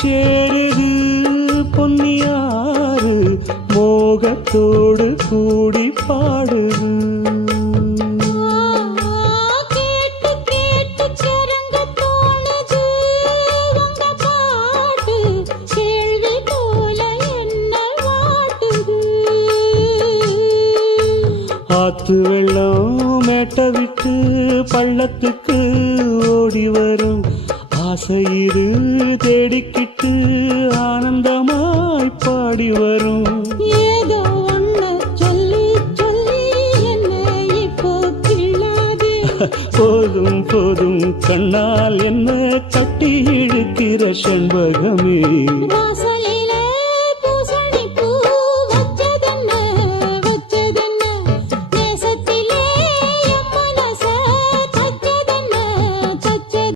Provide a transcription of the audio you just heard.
சேருது பொன்னியாறு மோகத்தோடு கூடி பாடுது. கேட்டு கேட்டு கிறங்க தோணுது உங்க பாட்டு கேள்வி போல என்ன வாட்டுது. ஆத்து வெள்ளம் மேட்ட விட்டு பள்ளத்துக்கு ஓடி வரும் ஆசையிரு தேடிக்கிட்டு ஆனந்தமாய் பாடி வரும். ஏதோ ஒண்ணு சொல்லி சொல்லி என்ன இப்போ கிள்ளாதே. போதும் போதும் கண்ணால் என்ன கட்டி இழுக்கிற செண்பகமே. வாசலே